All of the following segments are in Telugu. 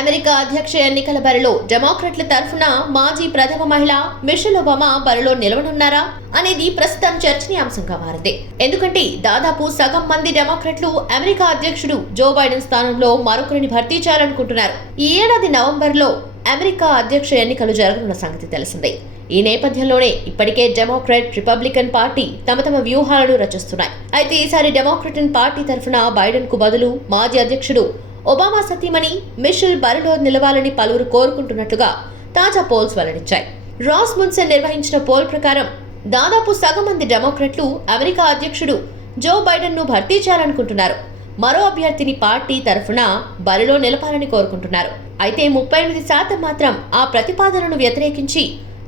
అమెరికా అధ్యక్ష ఎన్నికల బరిలో డెమోక్రట్ల తరఫున మాజీ ప్రథమ మహిళ మిషెల్ ఒబామా బరిలో నిలవనున్నారా అనేది ప్రస్తుతం చర్చనీయాంశంగా మారింది. ఎందుకంటే దాదాపు సగం మంది డెమోక్రట్లు అమెరికా అధ్యక్షుడు జో బైడెన్ స్థానంలో మరొకరిని భర్తీ చేయాలనుకుంటున్నారు. ఈ ఏడాది నవంబర్లో అమెరికా అధ్యక్ష ఎన్నికలు జరగనున్న సంగతి తెలిసిందే. ఈ నేపథ్యంలోనే ఇప్పటికే డెమోక్రాట్, రిపబ్లికన్ పార్టీ తమ వ్యూహాలను రచిస్తున్నాయి. అయితే ఈసారి డెమోక్రటిక్ పార్టీ తరఫున బైడెన్ కు బదులు మాజీ అధ్యక్షుడు ఒబామా సతీమణి మిషెల్ బరిలో నిలవాలని పలువురు కోరుకుంటున్నట్లుగా తాజా పోల్స్ వెల్లడించాయి. రాస్ముసెన్ నిర్వహించిన పోల్ ప్రకారం దాదాపు సగం మంది డెమోక్రట్లు అమెరికా అధ్యక్షుడు జో బైడెన్ ను భర్తీ చేయాలనుకుంటున్నారు. మరో అభ్యర్థిని పార్టీ తరఫున బరిలో నిలపాలని కోరుకుంటున్నారు. అయితే 38% మాత్రం ఆ ప్రతిపాదనను వ్యతిరేకించి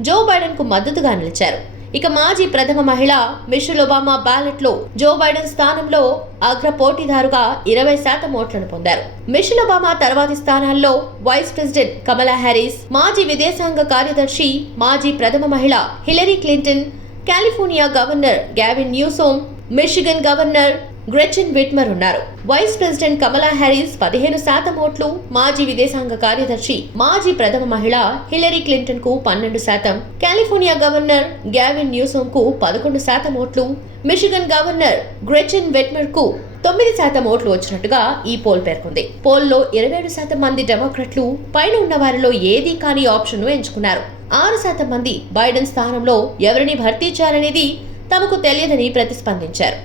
జో బైడెన్ కు మద్దతుగా నిలిచారు. ఇక మాజీ ప్రథమ మహిళ మిషెల్ ఒబామా బ్యాలెట్ లో జో బైడెన్ స్థానంలో అగ్ర పోటీదారుగా 20% ఓట్లను పొందారు. మిషెల్ ఒబామా తర్వాతి స్థానాల్లో వైస్ ప్రెసిడెంట్ కమలా హ్యారిస్, మాజీ విదేశాంగ కార్యదర్శి మాజీ ప్రథమ మహిళ Hillary Clinton, California governor Gavin Newsom, Michigan governor Gretchen Whitmer ఉన్నారు. వైస్ ప్రెసిడెంట్ కమలా హ్యారిస్ 15% ఓట్లు, మాజీ విదేశాంగ కార్యదర్శి మాజీ ప్రథమ మహిళ హిలరీ క్లింటన్ కు 12%, కాలిఫోర్నియా గవర్నర్ గావిన్ న్యూసోమ్ కు 11% ఓట్లు, మిషిగన్ గవర్నర్ గ్రెచెన్ విట్మర్ కు 9% ఓట్లు వచ్చినట్టుగా ఈ పోల్ పేర్కొంది. పోల్లో 27% మంది డెమోక్రట్లు పైన ఉన్న వారిలో ఏదీ కాని ఆప్షన్ ను ఎంచుకున్నారు. 6% మంది బైడెన్ స్థానంలో ఎవరిని భర్తీ చేయాలనేది తమకు తెలియదని ప్రతిస్పందించారు.